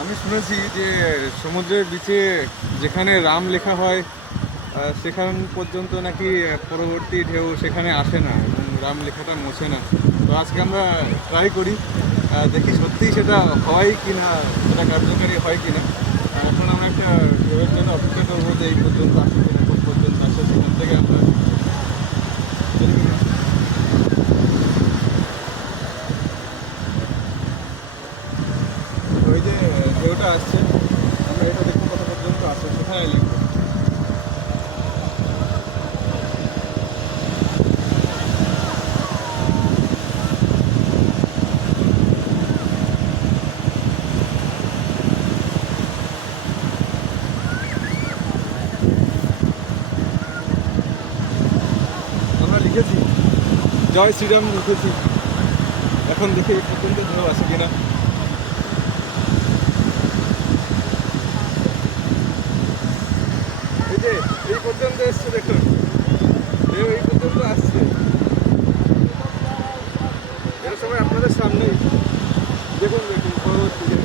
আমি শুনেছি যে সমুদ্রের বিচে যেখানে রাম লেখা হয় সেখান পর্যন্ত নাকি পরবর্তী ঢেউ সেখানে আসে না এবং রাম লেখাটা মোছে না। তো আজকে আমরা ট্রাই করি, দেখি সত্যিই সেটা হয় কি না, সেটা কার্যকারী হয় কি না। এখন আমরা একটা ঢেউয়ের জন্য অপেক্ষা করবো যে এই পর্যন্ত আসে কিনা, কোন পর্যন্ত আসে, সেখান থেকে আমরা চলি কিনা। ওই যে ঢেউটা আসছে, আমরা এটা দেখুন কত পর্যন্ত আসে, সেখানে লিখবো। আমরা লিখেছি জয় শ্রীরাম লিখেছি, এখন দেখি এই পর্যন্ত ঢেউ আসে কিনা। এই যে এই পর্যন্ত এসছে, দেখুন ঢেউ এই পর্যন্ত আসছে। এটা সবাই আপনাদের সামনেই, দেখুন দেখুন পরবর্তীতে